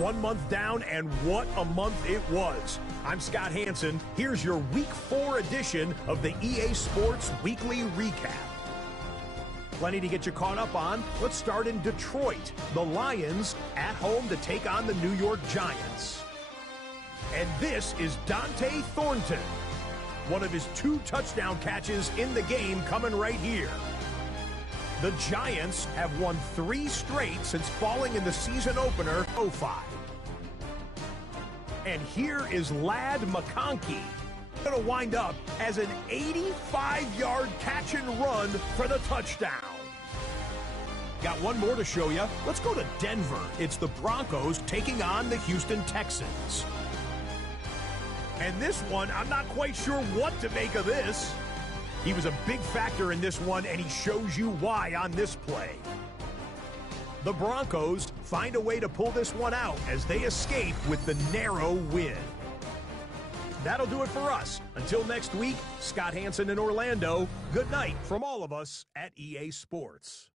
1 month down, and what a month it was. I'm Scott Hansen. Here's your Week 4 edition of the EA Sports Weekly Recap. Plenty to get you caught up on. Let's start in Detroit. The Lions at home to take on the New York Giants. And this is Dante Thornton. One of his 2 touchdown catches in the game coming right here. The Giants have won 3 straight since falling in the season opener 0-5. And here is Ladd McConkey. Going to wind up as an 85-yard catch and run for the touchdown. Got one more to show you. Let's go to Denver. It's the Broncos taking on the Houston Texans. And this one, I'm not quite sure what to make of this. He was a big factor in this one, and he shows you why on this play. The Broncos find a way to pull this one out as they escape with the narrow win. That'll do it for us. Until next week, Scott Hansen in Orlando, good night from all of us at EA Sports.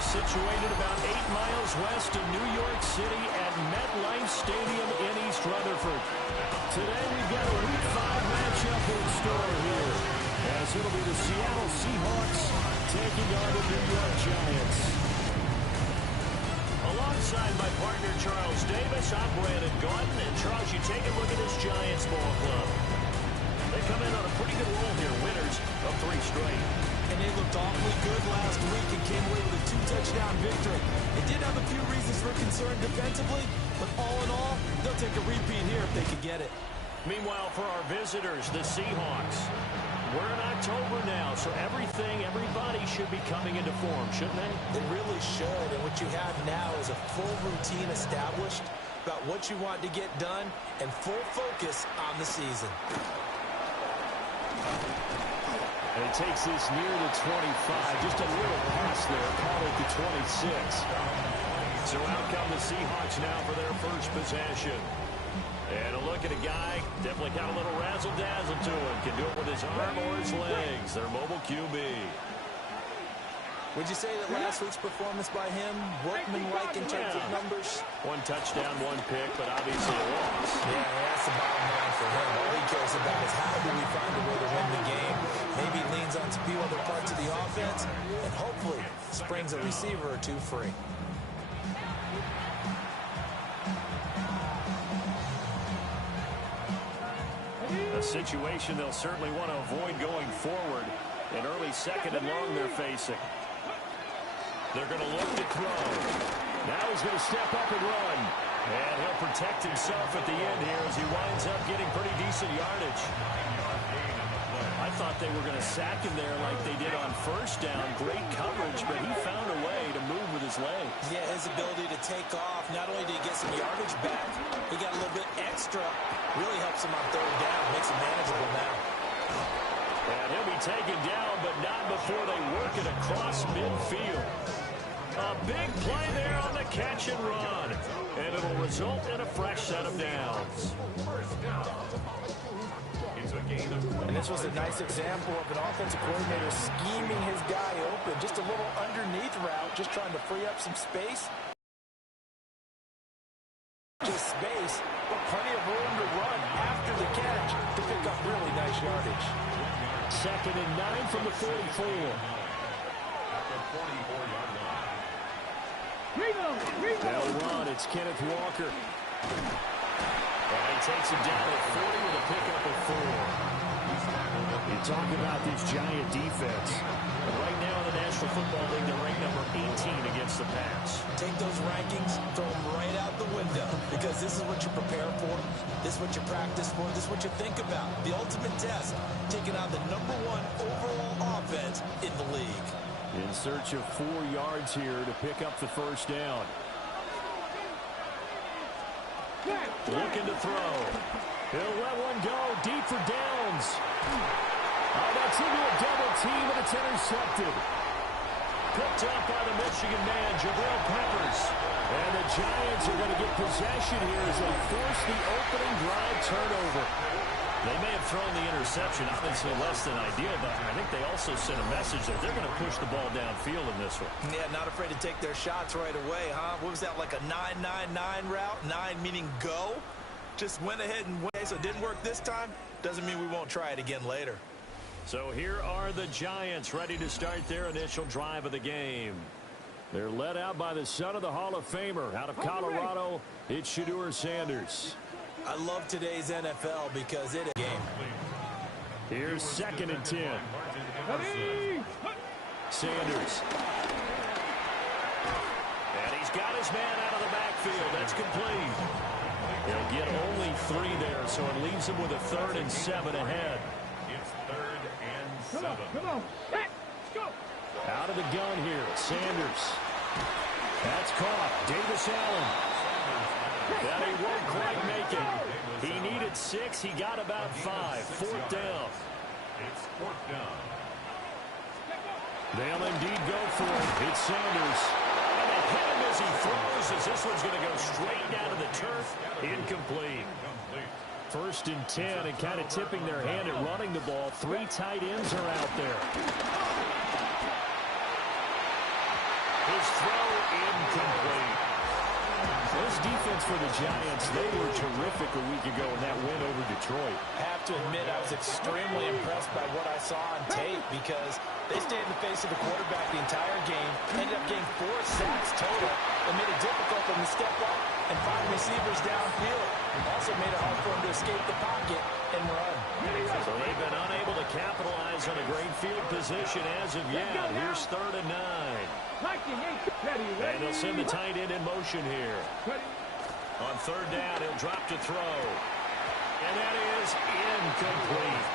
They're situated about 8 miles west of New York City at MetLife Stadium in East Rutherford. Today we've got a Week 5 matchup in store here, as it'll be the Seattle Seahawks taking on the New York Giants. Alongside my partner Charles Davis, I'm Brandon Gaudin. And Charles, you take a look at this Giants ball club. They come in on a pretty good roll here, winners of 3 straight. And they looked awfully good last week and came away with a 2-touchdown victory. It did have a few reasons for concern defensively, but all in all, they'll take a repeat here if they could get it. Meanwhile, for our visitors, the Seahawks. We're in October now, so everybody should be coming into form, shouldn't they? They really should, and what you have now is a full routine established about what you want to get done and full focus on the season. And he takes this near the 25. Just a little pass there. Call it the 26. So out come the Seahawks now for their first possession. And a look at a guy, definitely got a little razzle-dazzle to him. Can do it with his arm or his legs. Their mobile QB. Would you say that last week's performance by him, workmanlike in terms of numbers? 1 touchdown, 1 pick, but obviously a loss. Yeah, that's the bottom line for him. All he cares about is how do we find a way to win the game. Maybe leans on a few other parts of the offense, and hopefully springs a receiver or 2 free. A situation they'll certainly want to avoid going forward. An early 2nd and long they're facing. They're going to look to throw. Now he's going to step up and run. And he'll protect himself at the end here as he winds up getting pretty decent yardage. I thought they were going to sack him there like they did on 1st down. Great coverage, but he found a way to move with his legs. Yeah, his ability to take off. Not only did he get some yardage back, he got a little bit extra. Really helps him on 3rd down. Makes it manageable now. And he'll be taken down, but not before they work it across midfield. A big play there on the catch and run. And it'll result in a fresh set of downs. And this was a nice example of an offensive coordinator scheming his guy open. Just a little underneath route, just trying to free up some space. Just space, but plenty of room to run after the catch to pick up really nice yardage. 2nd and 9 from the 44. They'll run. It's Kenneth Walker. And he takes him down at 40 with a pickup of 4. You talk about this Giant defense. Right now in the National Football League, they're ranked number 18 against the pass. Take those rankings, throw them right out the window, because this is what you prepare for, this is what you practice for, this is what you think about. The ultimate test, taking on the #1 overall offense in the league. In search of 4 yards here to pick up the 1st down. Looking to throw. He'll let one go deep for downs. Oh, that's into a double team, and it's intercepted. Picked up by the Michigan man, Jabril Peppers. And the Giants are going to get possession here as they force the opening drive turnover. They may have thrown the interception, obviously less than ideal, but I think they also sent a message that they're going to push the ball downfield in this one. Yeah, not afraid to take their shots right away, huh? What was that, like a 9-9-9 route? 9 meaning go? Just went ahead and went. So it didn't work this time. Doesn't mean we won't try it again later. So here are the Giants ready to start their initial drive of the game. They're led out by the son of the Hall of Famer out of Colorado. It's Shedeur Sanders. I love today's NFL because it is a game. Here's 2nd and 10. Sanders. And he's got his man out of the backfield. That's complete. He'll get only 3 there, so it leaves him with a 3rd and 7 ahead. It's 3rd and 7. Come on. Let's go. Out of the gun here, Sanders. That's caught. Davis Allen. That he won't quite make it. He needed 6. He got about 5. 4th down. It's 4th down. They'll indeed go for it. It's Sanders. And they hit him as he throws, as this one's going to go straight down to the turf. Incomplete. 1st and 10, and kind of tipping their hand at running the ball. 3 tight ends are out there. His throw incomplete. This defense for the Giants, they were terrific a week ago in that win over Detroit. I have to admit, I was extremely impressed by what I saw on tape because they stayed in the face of the quarterback the entire game, ended up getting 4 sacks total, and made it difficult for them to step up and find receivers downfield. Also made it hard for them to escape the pocket and run. So they've been unable to capitalize on a great field position as of yet. Here's 3rd and 9. And they'll send the tight end in motion here. On 3rd down, he'll drop to throw. And that is incomplete.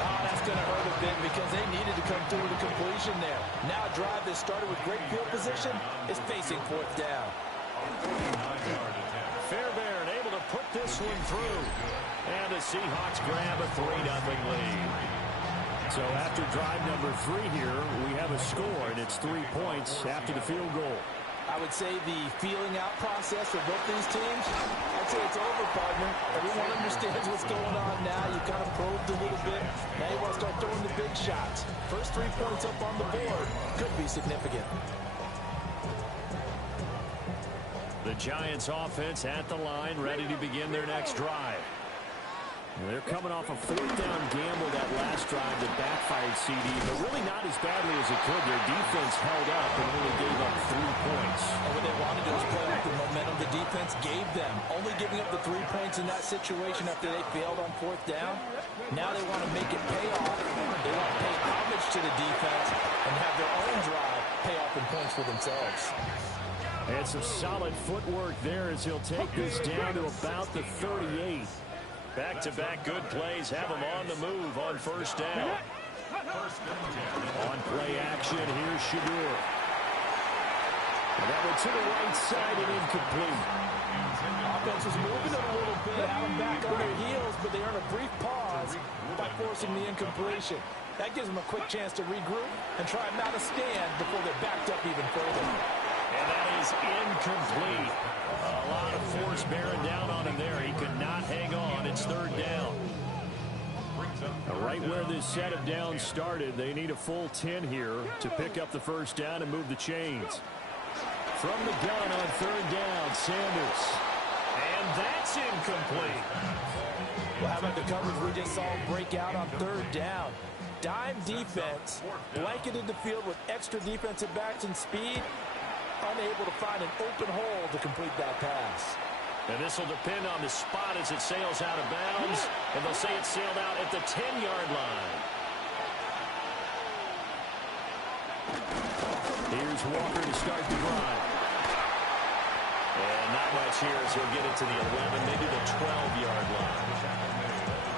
Oh, that's going to hurt a bit because they needed to come through with a completion there. Now a drive that started with great field position is facing 4th down. Fairbairn able to put this one through. And the Seahawks grab a 3-0 lead. So after drive number 3 here, we have a score, and it's 3 points after the field goal. I would say the feeling out process for both these teams, I'd say it's over, partner. Everyone understands what's going on now. You kind of probed a little bit. Now you want to start throwing the big shots. First 3 points up on the board could be significant. The Giants offense at the line, ready to begin their next drive. They're coming off a 4th down gamble that last drive that backfired CD, but really not as badly as it could. Their defense held up and only gave up 3 points. And what they wanted to do was play off the momentum the defense gave them. Only giving up the 3 points in that situation after they failed on 4th down. Now they want to make it pay off. They want to pay homage to the defense and have their own drive pay off in points for themselves. And some solid footwork there as he'll take this down to about the 38. Back-to-back good plays have him on the move on 1st down. On play action, here's Shadur. And that one to the right side and incomplete. Offense was moving a little bit, had them back on their heels, but they earn a brief pause by forcing the incompletion. That gives them a quick chance to regroup and try not to stand before they're backed up even further. And that is incomplete. A lot of force bearing down on him there. He could not hang on. It's 3rd down. Right where this set of downs started, they need a full 10 here to pick up the 1st down and move the chains. From the gun on 3rd down, Sanders. And that's incomplete. Well, how about the coverage we just saw break out on 3rd down? Dime defense, blanketed the field with extra defensive backs and speed, unable to find an open hole to complete that pass. And this will depend on the spot as it sails out of bounds. And they'll say it sailed out at the 10-yard line. Here's Walker to start the drive. And not much here as he'll get it to the 11, maybe the 12-yard line.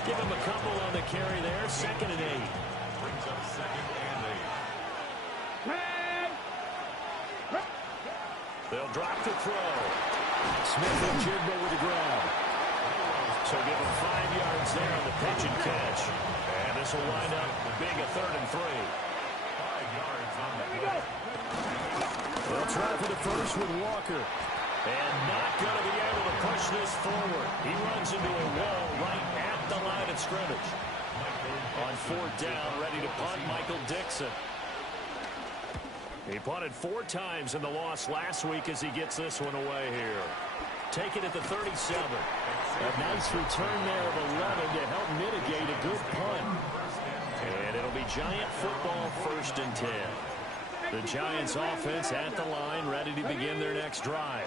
Give him a couple on the carry there. 2nd and 8. Brings up 2nd and 8. They'll drop to throw. Smith and Jigba with the grab. So give him 5 yards there on the pitch and catch. And this will wind up being a 3rd and 3. 5 yards on the play. They'll try for the first with Walker. And not going to be able to push this forward. He runs into a wall right at the line of scrimmage. On 4th down, ready to punt, Michael Dixon. He punted 4 times in the loss last week as he gets this one away here. Take it at the 37. A nice return there of 11 to help mitigate a good punt. And it'll be Giant football, 1st and 10. The Giants offense at the line, ready to begin their next drive.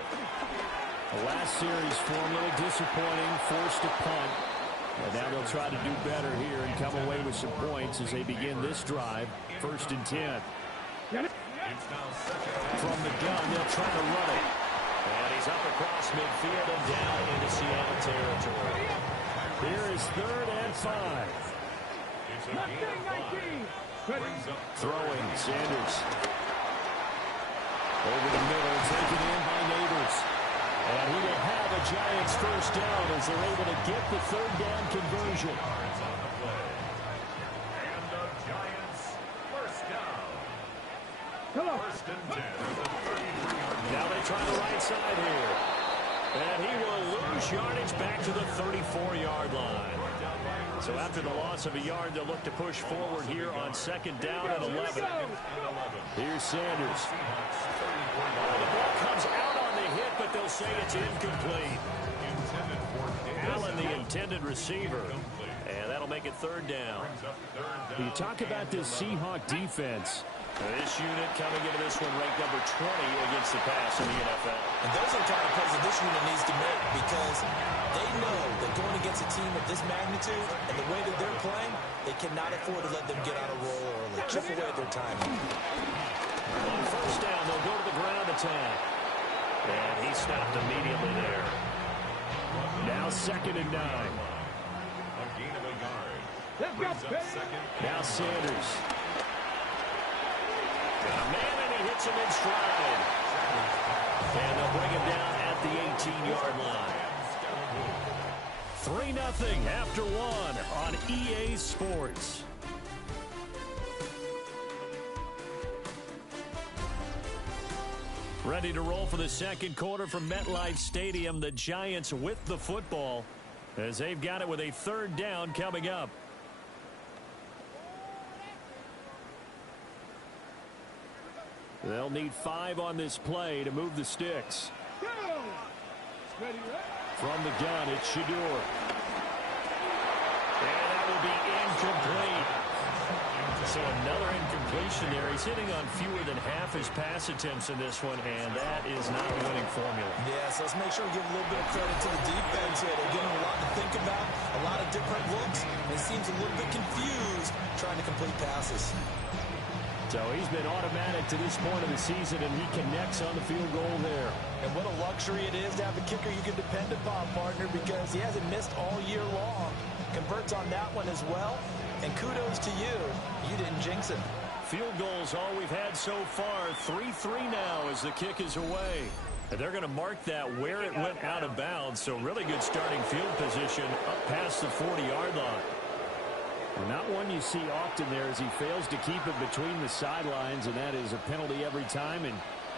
The last series formula disappointing, forced to punt. And now they'll try to do better here and come away with some points as they begin this drive, 1st and 10. From the gun, they'll try to run it. And he's up across midfield and down into Seattle territory. Here is 3rd and 5. Throwing, Sanders. Over the middle, taken in by Neighbors. And he will have a Giants 1st down as they're able to get the 3rd down conversion. And the Giants 1st down. 1st and 10. Now they try the right side here. And he will lose yardage back to the 34-yard line. So after the loss of a yard, they'll look to push forward here on 2nd down and 11. Here's Sanders. The ball comes out on the hit, but they'll say it's incomplete. Allen, the intended receiver. And that'll make it 3rd down. You talk about this Seahawk defense. This unit coming into this one ranked number 20 against the pass in the NFL. And those are the kind of plays that this unit needs to make because they know that going against a team of this magnitude and the way that they're playing, they cannot afford to let them get on a roll early. Chip away at their time. On 1st down, they'll go to the ground attack. And he stopped immediately there. Now 2nd and 9. Now Sanders. Got a man, and he hits him in stride. And they'll bring him down at the 18-yard line. 3-0 after 1 on EA Sports. Ready to roll for the 2nd quarter from MetLife Stadium. The Giants with the football as they've got it with a 3rd down coming up. They'll need 5 on this play to move the sticks. From the gun, it's Shador. And that will be incomplete. So another incompletion there. He's hitting on fewer than half his pass attempts in this one, and that is not a winning formula. Yeah, so let's make sure we give a little bit of credit to the defense here. They're giving him a lot to think about, a lot of different looks, and he seems a little bit confused trying to complete passes. So he's been automatic to this point of the season, and he connects on the field goal there. And what a luxury it is to have a kicker you can depend upon, partner, because he hasn't missed all year long. Converts on that one as well. And kudos to you. You didn't jinx him. Field goals all we've had so far. 3-3 now as the kick is away. And they're going to mark that where it went out of bounds. So really good starting field position up past the 40-yard line. Well, not one you see often there as he fails to keep it between the sidelines, and that is a penalty every time, and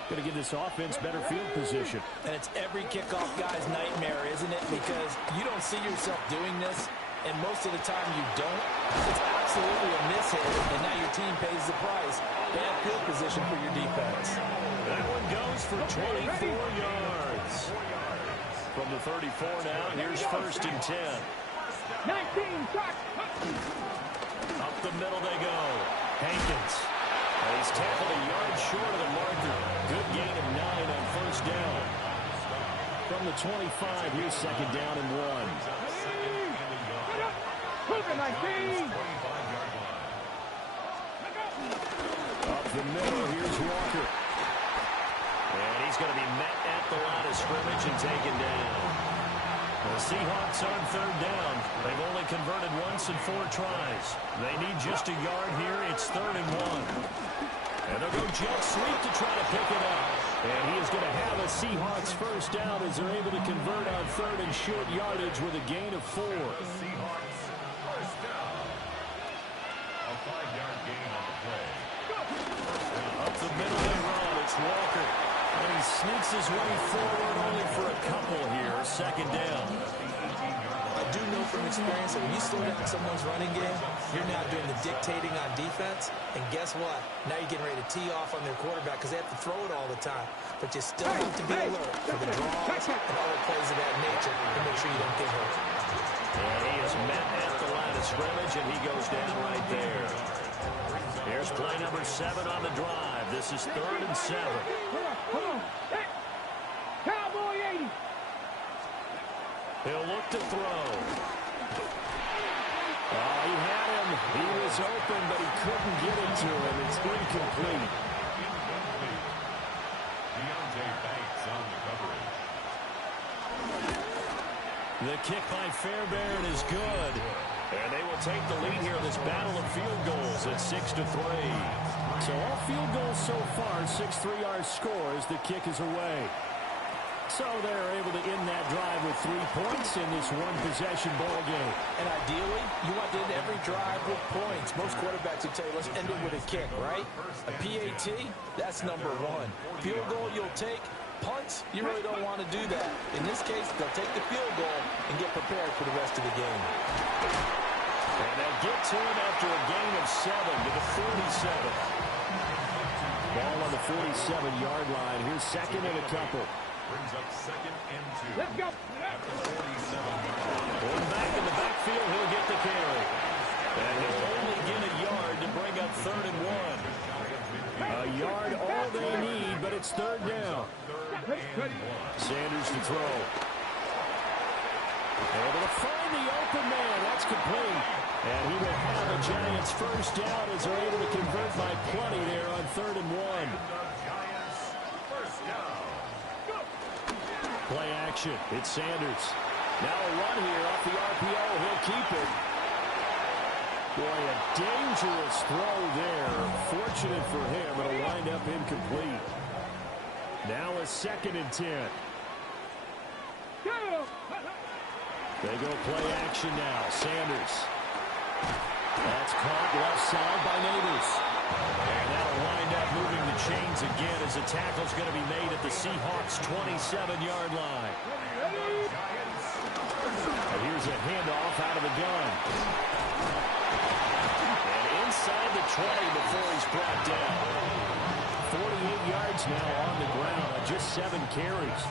going to give this offense better field position. And it's every kickoff guy's nightmare, isn't it? Because you don't see yourself doing this, and most of the time you don't. It's absolutely a mishit, and now your team pays the price. Bad field position for your defense. That one goes for 24 yards. From the 34 now, here's 1st and 10. 19, shot. Up the middle they go. Hankins. He's tackled a yard short of the marker. Good gain of 9 on 1st down. From the 25, here's 2nd down and 1. Up the middle, here's Walker. And he's going to be met at the line of scrimmage and taken down. The Seahawks on 3rd down. They've only converted once in 4 tries. They need just a yard here. It's 3rd and 1. And they'll go jet sweep to try to pick it up. And he is going to have a Seahawks 1st down as they're able to convert on 3rd and short yardage with a gain of 4. Up the middle they run. It's Walker. And he sneaks his way forward only for a couple here. 2nd down. I do know from experience that when you slow down someone's running game, you're now doing the dictating on defense. And guess what? Now you're getting ready to tee off on their quarterback because they have to throw it all the time. But you still have to be alert for the draws and other plays of that nature to make sure you don't get hurt. And he is met at the line of scrimmage, and he goes down right there. Here's play number 7 on the drive. This is 3rd and 7. Come on. Hey. Cowboy 80. He'll look to throw. Oh, he had him. He was open, but he couldn't get it to him. It's incomplete. The kick by Fairbairn is good. And they will take the lead here in this battle of field goals at 6-3. So all field goals so far, 6-3 our score as the kick is away. So they're able to end that drive with 3 points in this one-possession ball game. And ideally, you want to end every drive with points. Most quarterbacks would tell you, let's end it with a kick, right? A PAT, that's number 1. Field goal you'll take. Punts, you really don't want to do that. In this case, they'll take the field goal and get prepared for the rest of the game. And they'll get to him after a gain of 7 to the 47. Ball on the 47-yard line. Here's second and a couple. Brings up 2nd and 2. Let's go. After 47 yards. Going back in the backfield, he'll get the carry. And he'll only get a yard to bring up 3rd and 1. A yard all they need, but it's 3rd down. Sanders to throw. Able to find the open man. That's complete. And he will have a Giants first down as they're able to convert by plenty there on 3rd and 1. Giants first down. Play action. It's Sanders. Now a run here off the RPO. He'll keep it. Boy, a dangerous throw there. Fortunate for him, it'll wind up incomplete. Now a 2nd and 10. They go play action now. Sanders. That's caught left side by Neighbors. And that'll wind up moving the chains again as the tackle's going to be made at the Seahawks' 27-yard line. And here's a handoff out of the gun. And inside the 20 before he's brought down. 48 yards now on the ground on just 7 carries.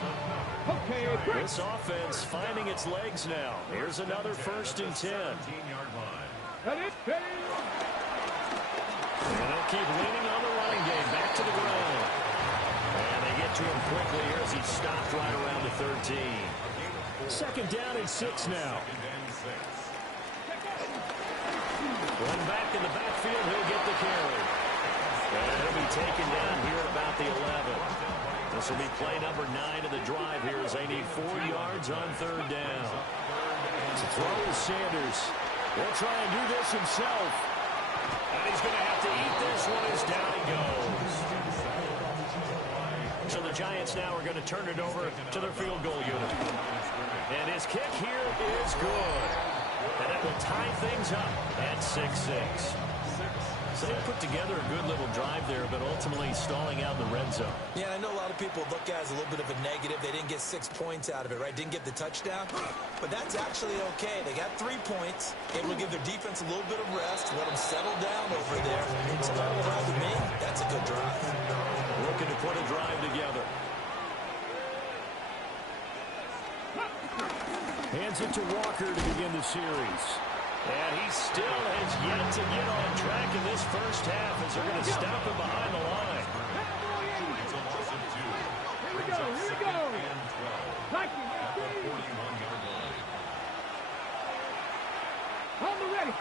This offense finding its legs now. Here's another 1st and 10. 17-yard line. And they'll keep leaning on the running game. Back to the ground. And they get to him quickly here as he stopped right around the 13. 2nd down and 6 now. Going back in the backfield, he'll get the carry. And he'll be taken down here at about the 11. This will be play number 9 of the drive here as they need 4 yards on 3rd down. To throw is Sanders. He'll try and do this himself. And he's going to have to eat this one as down he goes. So the Giants now are going to turn it over to their field goal unit. And his kick here is good. And that will tie things up at 6-6. So they put together a good little drive there, but ultimately stalling out in the red zone. Yeah, I know a lot of people look at it as a little bit of a negative. They didn't get 6 points out of it, right? Didn't get the touchdown. But that's actually okay. They got 3 points. Able to give their defense a little bit of rest, let them settle down over there. So all around to me, that's a good drive. Looking to put a drive together. Hands it to Walker to begin the series. And he still has yet to get on track in this first half as they're going to stop him behind the line. It's a loss of 2. Here we go. Here we go. And 12. Like it. At the 41-yard line. On the ready.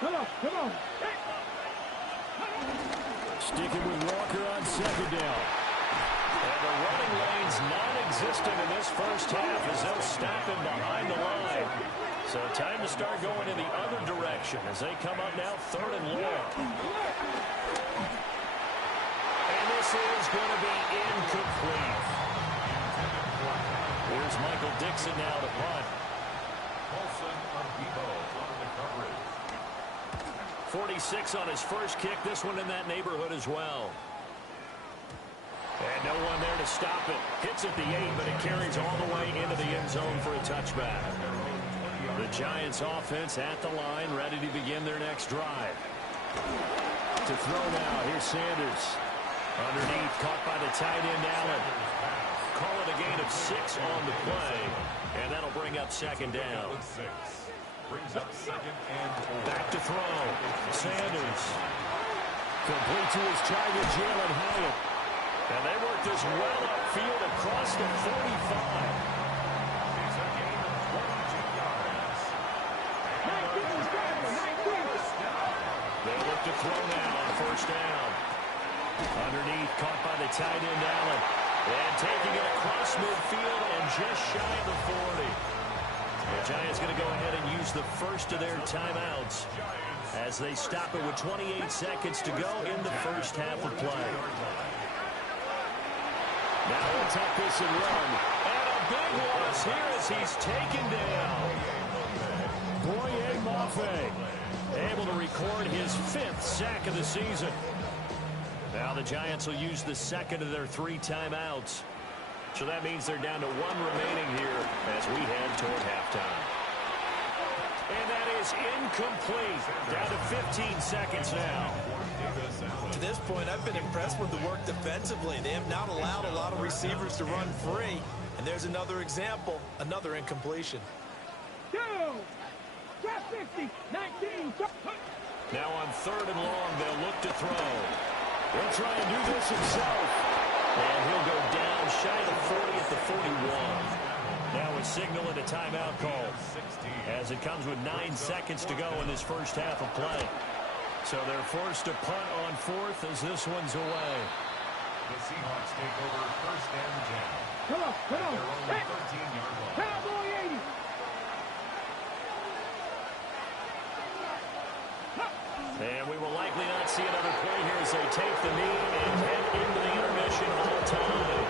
Come on. Come on. Sticking with Walker on 2nd down. And the running lane's non-existent in this first half as they'll stop him behind the line. So time to start going in the other direction as they come up now 3rd and long. And this is going to be incomplete. Here's Michael Dixon now to punt. Paulson on Debo on the coverage. 46 on his first kick. This one in that neighborhood as well. And no one there to stop it. Hits at the 8, but it carries all the way into the end zone for a touchback. The Giants offense at the line, ready to begin their next drive. To throw now, here's Sanders. Underneath, caught by the tight end, Allen. Call it a gain of 6 on the play, and that'll bring up 2nd down. Brings up 2nd and 4. Back to throw. Sanders. Complete to his target, Jalen Hyatt. And they work this well upfield across the 45. It's a gain of 22 yards. They look to throw now on 1st down. Underneath, caught by the tight end, Allen. And taking it across midfield and just shy of the 40. The Giants going to go ahead and use the first of their timeouts as they stop it with 28 seconds to go in the first half of play. Now he'll tuck this and run. And a big loss here as he's taken down. Boye Mafe able to record his 5th sack of the season. Now the Giants will use the second of their 3 timeouts. So that means they're down to 1 remaining here as we head toward halftime. And that is incomplete. Down to 15 seconds now. To this point, I've been impressed with the work defensively. They have not allowed a lot of receivers to run free. And there's another example, another incompletion. Got 50, 19. Now on 3rd and long, they'll look to throw. He'll try and do this himself. And he'll go down shy of the 40 at the 41. Now a signal and a timeout call as it comes with 9 seconds to go in this first half of play. So they're forced to punt on 4th as this one's away. The Seahawks take over 1st and 10. Come on. They're only 13-yard line. Cowboy 80. And we will likely not see another play here as they take the knee and head into the intermission all time.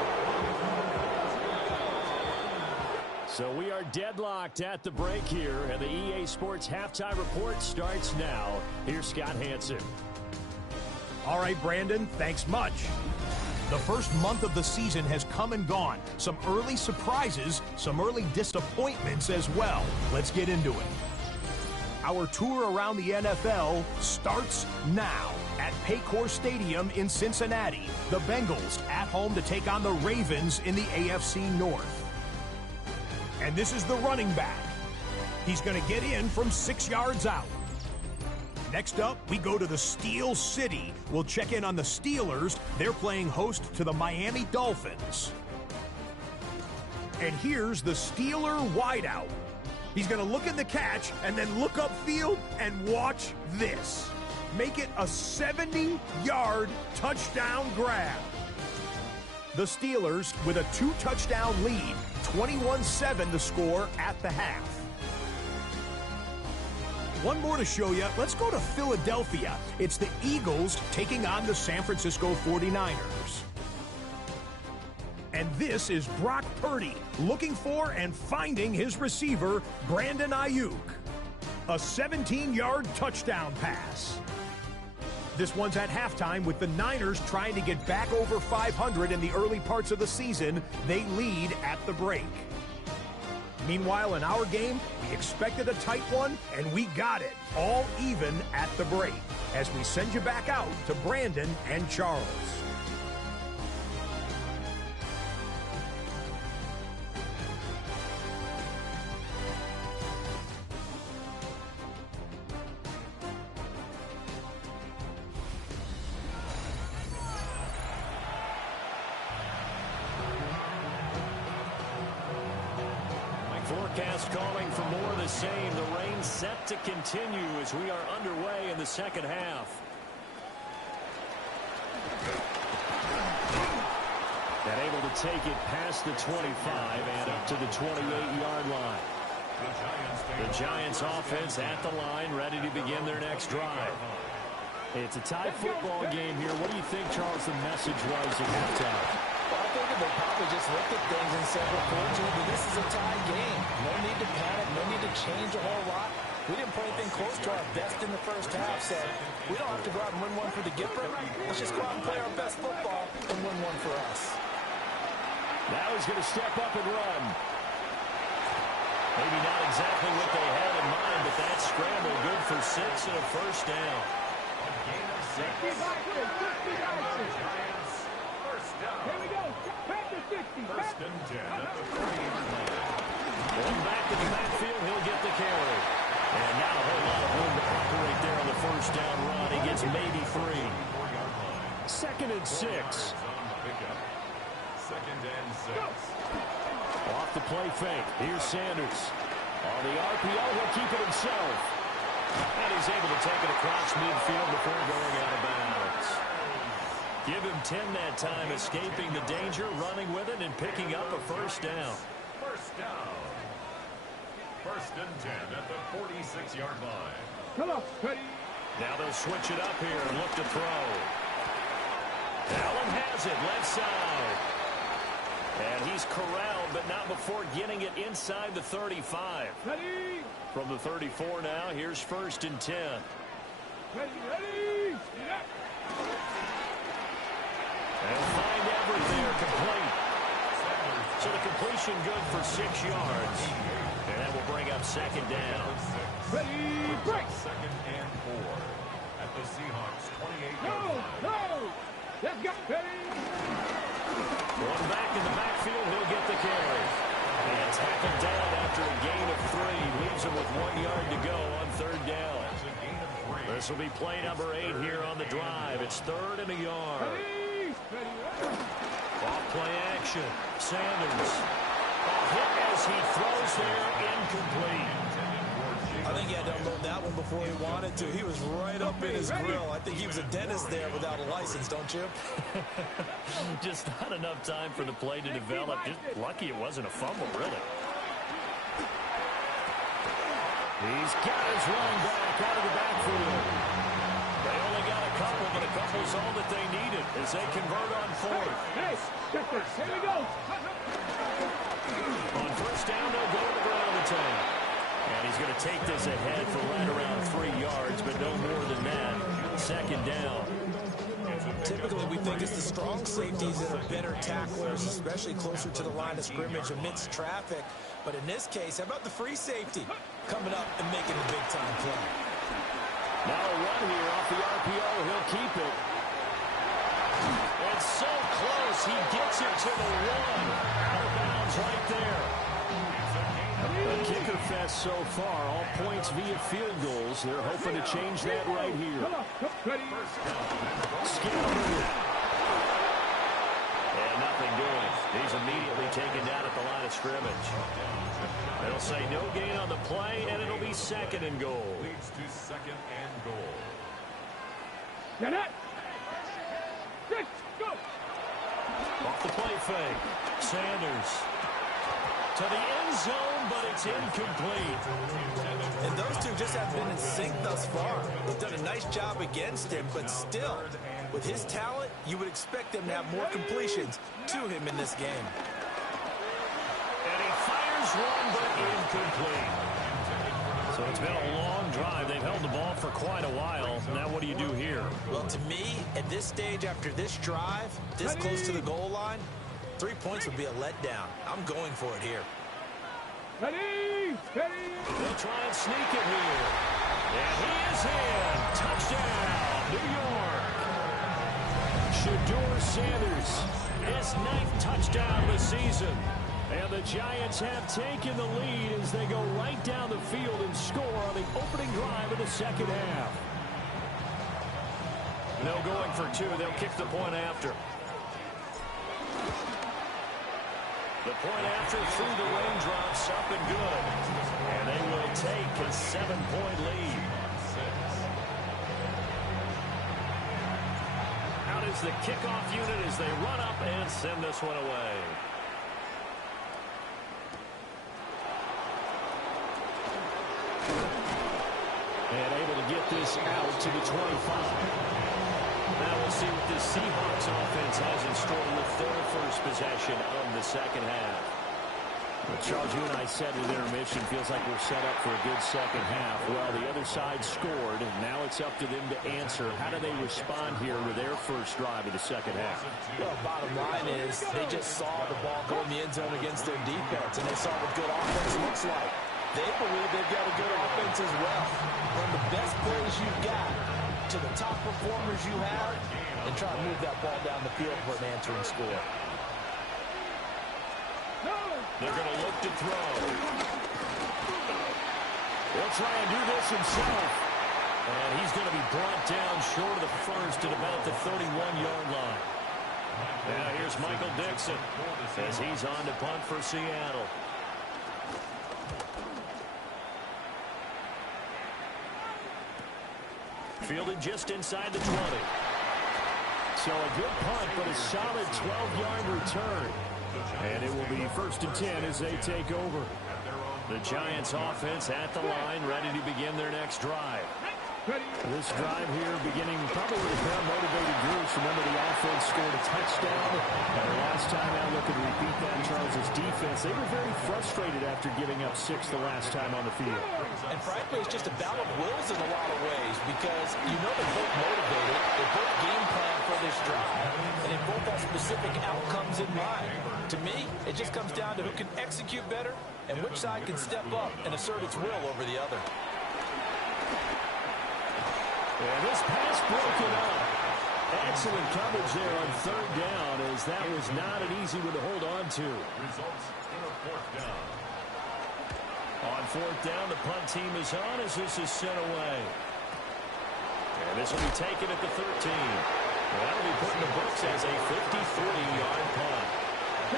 So we are deadlocked at the break here, and the EA Sports Halftime Report starts now. Here's Scott Hansen. All right, Brandon, thanks much. The first month of the season has come and gone. Some early surprises, some early disappointments as well. Let's get into it. Our tour around the NFL starts now at Paycor Stadium in Cincinnati. The Bengals at home to take on the Ravens in the AFC North. And this is the running back. He's going to get in from 6 yards out. Next up, we go to the Steel City. We'll check in on the Steelers. They're playing host to the Miami Dolphins. And here's the Steeler wideout. He's going to look in the catch and then look upfield and watch this. Make it a 70-yard touchdown grab. The Steelers with a 2-touchdown lead, 21-7 the score at the half. One more to show you. Let's go to Philadelphia. It's the Eagles taking on the San Francisco 49ers. And this is Brock Purdy looking for and finding his receiver, Brandon Ayuk. A 17-yard touchdown pass. This one's at halftime with the Niners trying to get back over 500 in the early parts of the season. They lead at the break. Meanwhile, in our game, we expected a tight one, and we got it, all even at the break, as we send you back out to Brandon and Charles. Forecast calling for more of the same. The rain set to continue as we are underway in the second half. And able to take it past the 25 and up to the 28-yard line. The Giants offense at the line, ready to begin their next drive. It's a tie football game here. What do you think, Charles, the message was at halftime? Well, I think they probably just looked at things and said, well, fortunately, this is a tie game. No need to panic. No need to change a whole lot. We didn't play anything close to our best in the first half, so we don't have to go out and win one for the Gipper. Let's just go out and play our best football and win one for us. Now he's going to step up and run. Maybe not exactly what they had in mind, but that scramble good for 6 and a first down. A gain of 6. Giants. First down. Here we go. Back to 60. First and 10 at the 40-yard line. Going back to the backfield, he'll get the carry. And not a whole lot of room to operate there on the first down run. He gets maybe 3. 4-yard line. Second and 6. Second and 6. Off the play fake. Here's Sanders. On the RPO, he'll keep it himself. And he's able to take it across midfield before going out of bounds. Give him 10 that time, escaping the danger, running with it, and picking up a first down. First down. First and 10 at the 46-yard line. Come on, Purdy. Now they'll switch it up here and look to throw. Allen has it, left side. And he's corralled, but not before getting it inside the 35. Ready. From the 34 now, here's first and 10. Ready. Yeah. They'll find Everett there, complete. So the completion good for 6 yards. And that will bring up second down. Ready, break. Second and 4 at the Seahawks 28. No. Let's go. Ready. One back in the backfield. He'll get the carry. And tackled down after a gain of 3. Leaves him with 1 yard to go on third down. This will be play number 8 here on the drive. It's 3rd and a yard. Ready. Off play action. Sanders. A hit as he throws there, incomplete. I think he had to unload that one before he wanted to. He was right up in his grill. I think he was a dentist there without a license, don't you? Just not enough time for the play to develop. Just lucky it wasn't a fumble, really. He's got his running back out of the backfield. They only got a couple, but a couple's all that they needed as they convert on 4th. Hey, checkers, here we go. On first down, they'll go to the ground attack. And he's going to take this ahead for right around 3 yards, but no more than that. Second down. Typically, we think it's the strong safeties that are better tacklers, especially closer to the line of scrimmage amidst traffic. But in this case, how about the free safety coming up and making a big-time play? Now a run here off the RPO. He'll keep it. And so close. He gets it to the 1. Out of bounds right there. A kicker fest so far. All points via field goals. They're hoping to change that right here. Ready. And nothing doing. He's immediately taken down at the line of scrimmage. They'll say no gain on the play, and it'll be 2nd and goal. Leads to 2nd and goal. Get it. Let's go. Off the play fake. Sanders to the end zone, but it's incomplete. And those two just have been in sync thus far. They've done a nice job against him, but still, with his talent, you would expect them to have more completions to him in this game. And he fires one, but incomplete. So it's been a long drive. They've held the ball for quite a while. Now what do you do here? Well, to me, at this stage after this drive, this close to the goal line, 3 points would be a letdown. I'm going for it here. Ready. They'll try and sneak it here. And he is in. Touchdown, New York. Shedeur Sanders, his 9th touchdown of the season. And the Giants have taken the lead as they go right down the field and score on the opening drive of the second half. No going for 2. They'll kick the point after. The point after through the raindrops, up and good. And they will take a 7-point lead. Out is the kickoff unit as they run up and send this one away. And able to get this out to the 25. Now we'll see what this Seahawks offense has in store with their first possession of the second half. Well, Charles, you and I said at intermission, feels like we're set up for a good second half. Well, the other side scored, and now it's up to them to answer. How do they respond here with their first drive of the second half? Well, bottom line is they just saw the ball go in the end zone against their defense, and they saw what good offense looks like. They believe they've got a good offense as well. Run the best plays you've got to the top performers you have, and try to move that ball down the field for an answering score. They're going to look to throw. He'll try and do this himself. And he's going to be brought down short of the first at about the 31-yard line. Now here's Michael Dixon as he's on to punt for Seattle. Fielded just inside the 20. So a good punt, but a solid 12-yard return. And it will be 1st and 10 as they take over. The Giants offense at the line, ready to begin their next drive. This drive here beginning probably with a pair of motivated groups. Remember, the offense scored a touchdown. And their last time out, looking to repeat that. Charles' defense, they were very frustrated after giving up 6 the last time on the field. And frankly, it's just a battle of wills in a lot of ways because you know they're both motivated. They both game plan for this drive. And they both have specific outcomes in mind. To me, it just comes down to who can execute better and which side can step up and assert its will over the other. And this pass broken up. Excellent coverage there on 3rd down, as that was not an easy one to hold on to. Results in a 4th down. On 4th down, the punt team is on as this is sent away. And this will be taken at the 13. That'll be put in the books as a 53-yard punt.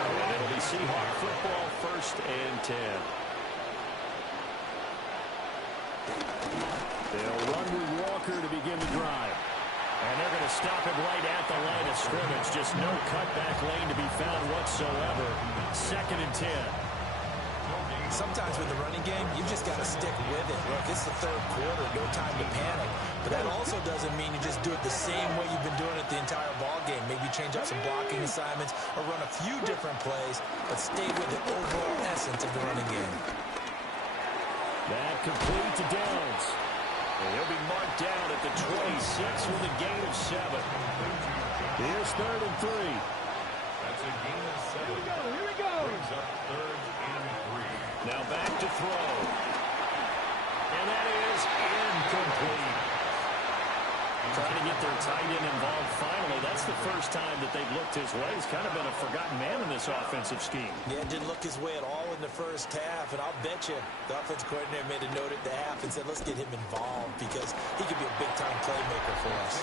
And it'll be Seahawk football, 1st and 10. They'll run with Walker to begin the drive. And they're going to stop him right at the line of scrimmage. Just no cutback lane to be found whatsoever. 2nd and 10. Sometimes with the running game, you've just got to stick with it. Look, it's the 3rd quarter, no time to panic. But that also doesn't mean you just do it the same way you've been doing it the entire ball game. Maybe change up some blocking assignments or run a few different plays, but stay with the overall essence of the running game. That complete to Downs. And he'll be marked down at the 26 with a gain of 7. Here's 3rd and 3. That's a gain of 7. Here we go. Brings up 3rd and 3. Now back to throw. And that is incomplete. Trying to get their tight end involved finally. That's the first time that they've looked his way. He's kind of been a forgotten man in this offensive scheme. Yeah, didn't look his way at all in the first half. And I'll bet you the offensive coordinator made a note at the half and said, let's get him involved because he could be a big-time playmaker for us.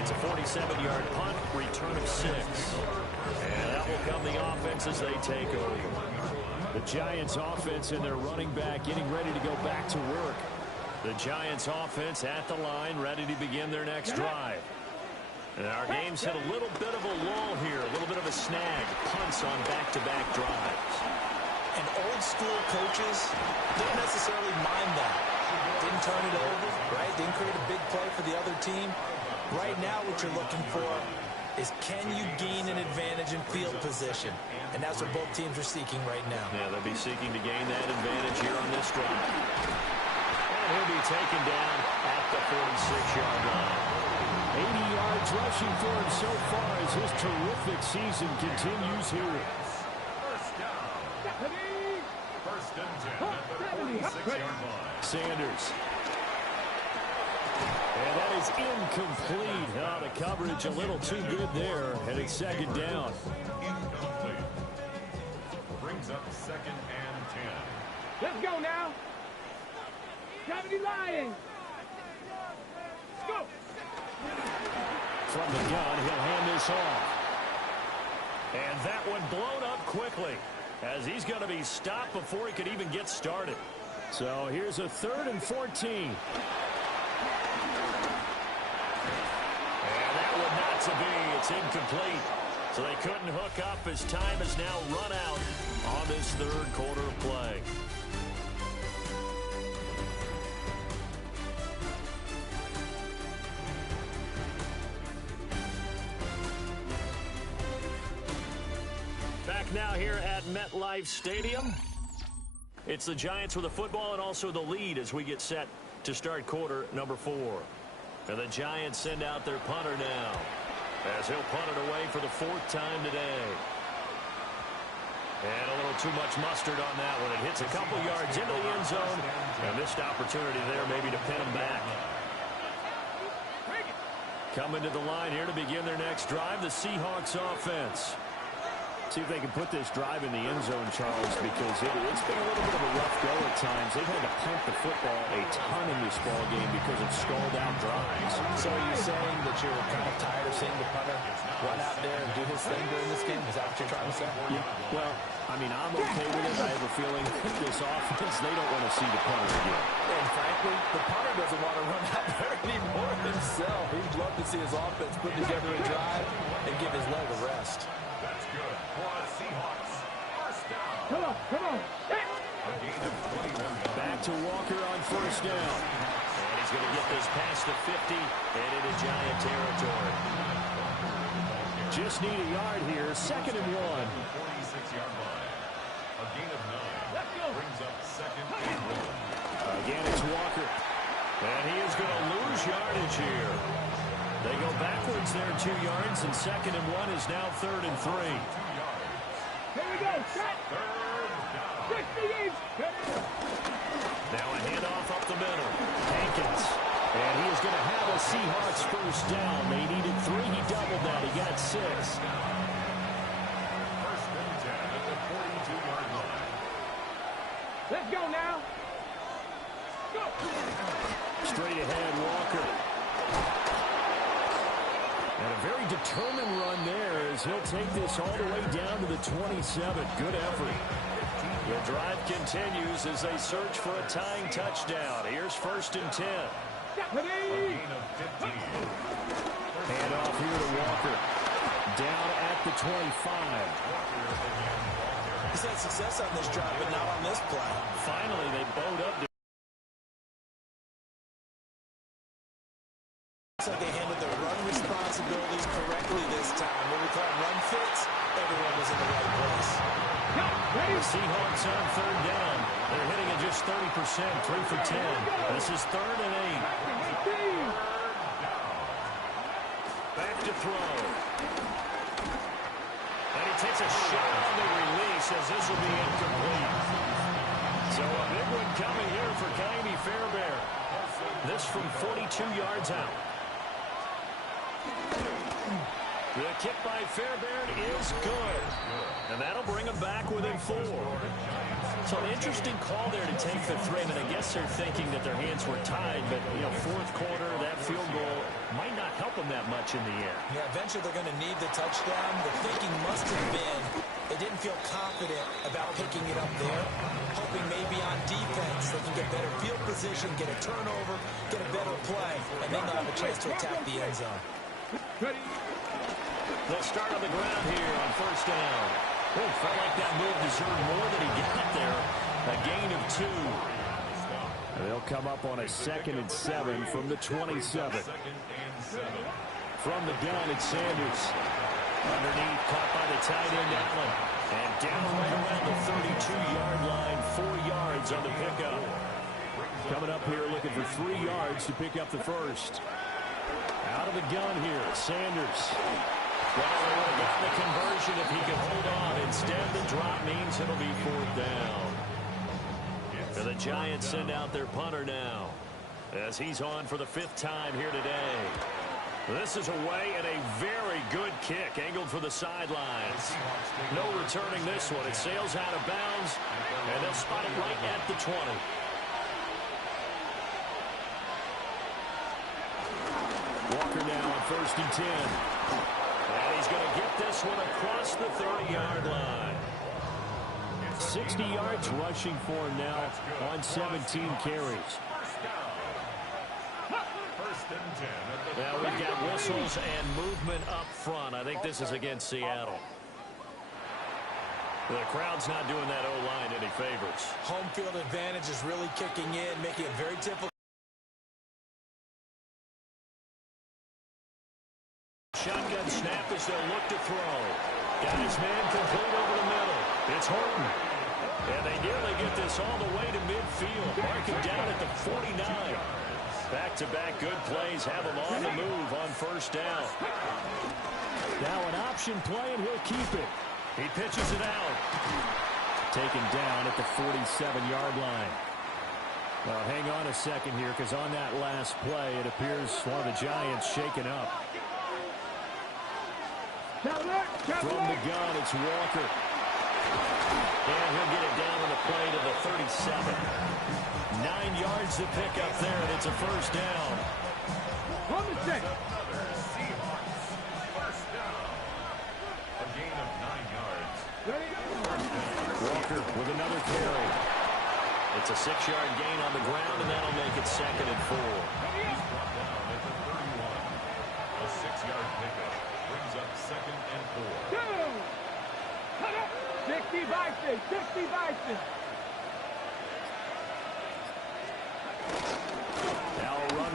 It's a 47-yard punt, return of 6. And that will come the offense as they take over. The Giants offense and their running back getting ready to go back to work. The Giants offense at the line, ready to begin their next drive. And our game's hit a little bit of a lull here, a little bit of a snag. Punts on back-to-back drives. And old-school coaches don't necessarily mind that. Didn't turn it over, right? Didn't create a big play for the other team. Right now what you're looking for is can you gain an advantage in field position? And that's what both teams are seeking right now. Yeah, they'll be seeking to gain that advantage here on this drive. And he'll be taken down at the 46-yard line. 80 yards rushing for him so far as his terrific season continues here. 1st down. 1st and 10 at the 46-yard line. Sanders. And that is incomplete. Oh, the coverage a little too good there. And it's 2nd down. Incomplete. Brings up 2nd and 10. Let's go now. 70 Lions. Let's go. From the gun, he'll hand this off. And that one blown up quickly as he's going to be stopped before he could even get started. So here's a 3rd and 14. And that one not to be. It's incomplete. So they couldn't hook up as time has now run out on this 3rd quarter of play. Back now here at MetLife Stadium. It's the Giants with the football and also the lead as we get set to start quarter number 4. And the Giants send out their punter now as he'll punt it away for the 4th time today. And a little too much mustard on that one. It hits a couple yards into the end zone. A missed opportunity there maybe to pin him back. Coming to the line here to begin their next drive, the Seahawks offense. See if they can put this drive in the end zone, Charles, because it's been a little bit of a rough go at times. They've had to punt the football a ton in this ball game because of stalled out drives. So are you saying that you're kind of tired of seeing the punter run out there and do his thing during this game? Is that what you're trying to say? Yeah, well, I mean, I'm okay with it. I have a feeling this offense, they don't want to see the punter again. And frankly, the punter doesn't want to run out there anymore himself. He'd love to see his offense put together a drive and give his leg a rest. That's good for the Seahawks. 1st down. Come on, come on. Hey. A gain of 21 yards. Back to Walker on 1st down. And he's going to get this past the 50 and into Giant territory. Just need a yard here. 2nd and 1. 46-yard line. A gain of 9 brings up 2nd and 1. Again, it's Walker. And he is going to lose yardage here. They go backwards there 2 yards, and 2nd and 1 is now 3rd and 3. Here we go. Set. 60 each. Now a handoff up the middle. Hankins. And he is going to have a Seahawks first down. They needed 3. He doubled that. He got 6. 1st and 10 at the 42-yard line. Let's go now. Go. Straight ahead, Walker. And a very determined run there as he'll take this all the way down to the 27. Good effort. The drive continues as they search for a tying touchdown. Here's 1st and 10. A gain of 15. Hand off here to Walker. Down at the 25. He's had success on this drive, but not on this play. Finally, they bowed up. Looks like they handled their run responsibilities correctly this time. What we call run fits, everyone was in the right place. The Seahawks on 3rd down. They're hitting at just 30%, 3 for 10. This is 3rd and 8. Back to throw. And he takes a shot on the release as this will be incomplete. So a big one coming here for Kaimi Fairbairn. This from 42 yards out. The kick by Fairbairn is good. And that'll bring him back within 4. So an interesting call there to take the 3. And I guess they're thinking that their hands were tied. But, you know, 4th quarter, that field goal might not help them that much in the air. Yeah, eventually they're going to need the touchdown. The thinking must have been they didn't feel confident about picking it up there, hoping maybe on defense they can get better field position, get a turnover, get a better play, and then they'll have a chance to attack the end zone. They'll start on the ground here on 1st down. Oh, felt like that move deserved more than he got there. A gain of 2. They'll come up on a 2nd and 7 from the 27. From the gun, it's Sanders. Underneath, caught by the tight end, Allen. And down right around the 32-yard line, 4 yards on the pickup. Coming up here looking for 3 yards to pick up the first. Out of the gun here, Sanders. Well, they would have gotten the conversion if he could hold on. Instead, the drop means it'll be 4th down. And the Giants send out their punter now as he's on for the 5th time here today. This is away and a very good kick angled for the sidelines. No returning this one. It sails out of bounds, and they'll spot it right at the 20. Walker now on 1st and 10. And he's going to get this one across the 30-yard line. 60 yards rushing for him now on 17 carries. Now we've got whistles and movement up front. I think this is against Seattle. The crowd's not doing that O-line any favors. Home field advantage is really kicking in, making it very difficult. Shotgun snap as they'll look to throw. Got his man complete over the middle. It's Horton. And they nearly get this all the way to midfield. Marking down at the 49. Back-to-back good plays have him on the move on 1st down. Now an option play, and he'll keep it. He pitches it out. Taken down at the 47-yard line. Well, hang on a second here, because on that last play, it appears one of the Giants shaken up. From the gun, it's Walker. And he'll get it down on the play to the 37. 9 yards to pick up there, and it's a 1st down. On the check. A gain of 9 yards. Walker with another carry. It's a 6-yard gain on the ground, and that'll make it 2nd and 4. He's brought down at the 31. A 6-yard pickup brings up 2nd and 4. 60 Bison, 60 Bison. Now a run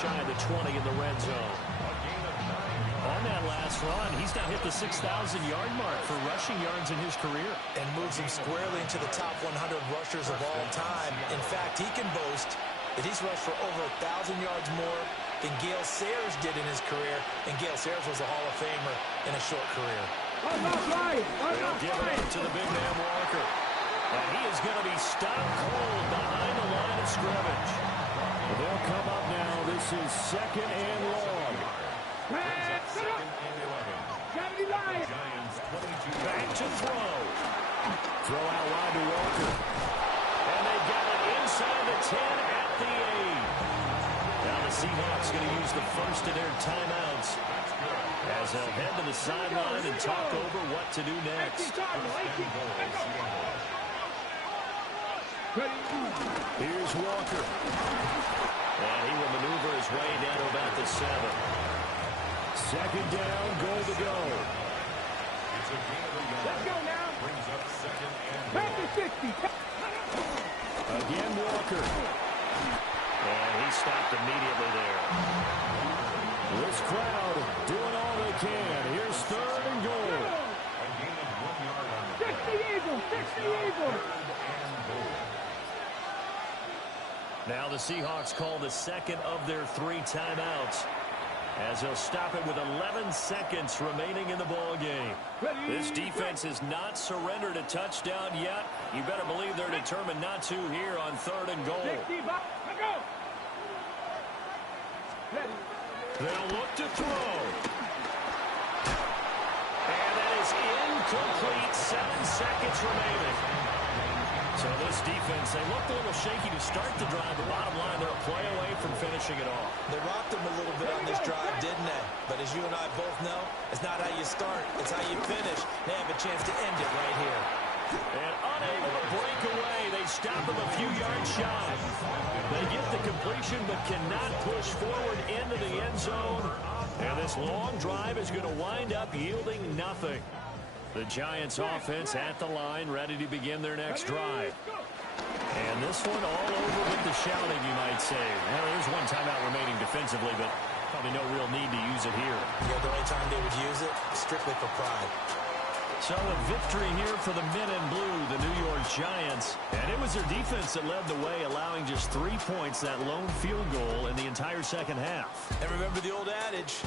shy of the 20 in the red zone. On that last run, he's now hit the 6,000-yard mark for rushing yards in his career. And moves him squarely into the top 100 rushers of all time. In fact, he can boast that he's rushed for over 1,000 yards more than Gale Sayers did in his career. And Gale Sayers was a Hall of Famer in a short career. They'll give it up to the big man Walker. And he is going to be stopped cold behind the line of scrimmage. They'll come up now. This is 2nd and long. Back to throw. Throw out wide to Walker. And they got it inside the 10 at the 8. Now the Seahawks going to use the first of their timeouts as they'll head to the sideline and talk over what to do next. Here's Walker. And he will maneuver his way down to about the 7. 2nd down, goal to go. Let's go now. Brings up 2nd and Back to 60. Again, Walker. And he stopped immediately there. This crowd doing all they can. Here's 3rd and goal. a gain of 1 yard on the 60 Eagles. 60 Eagles. Now the Seahawks call the second of their 3 timeouts as they'll stop it with 11 seconds remaining in the ball game. This defense has not surrendered a touchdown yet. You better believe they're determined not to here on 3rd and goal. 60, go. They'll look to throw. And that is incomplete. 7 seconds remaining. So this defense, they looked a little shaky to start the drive, but bottom line, they're a play away from finishing it off. They rocked him a little bit on this drive, didn't they? But as you and I both know, it's not how you start, it's how you finish. They have a chance to end it right here. And unable to break away, they stop him a few yards shy. They get the completion, but cannot push forward into the end zone. And this long drive is going to wind up yielding nothing. The Giants offense at the line, ready to begin their next drive. And this one all over with the shouting, you might say. Well, there's one timeout remaining defensively, but probably no real need to use it here. Yeah, the only time they would use it, strictly for pride. So a victory here for the men in blue, the New York Giants. And it was their defense that led the way, allowing just 3 points, that lone field goal in the entire second half. And remember the old adage,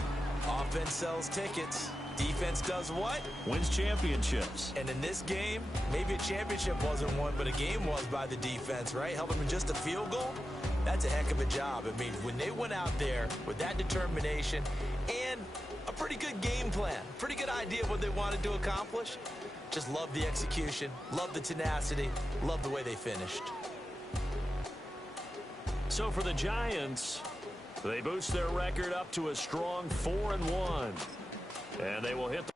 offense sells tickets. Defense does what? Wins championships. And in this game, maybe a championship wasn't won, but a game was by the defense, right? Helping them just a field goal? That's a heck of a job. I mean, when they went out there with that determination and a pretty good game plan, pretty good idea of what they wanted to accomplish, just love the execution, love the tenacity, love the way they finished. So for the Giants, they boost their record up to a strong 4-1. And they will hit the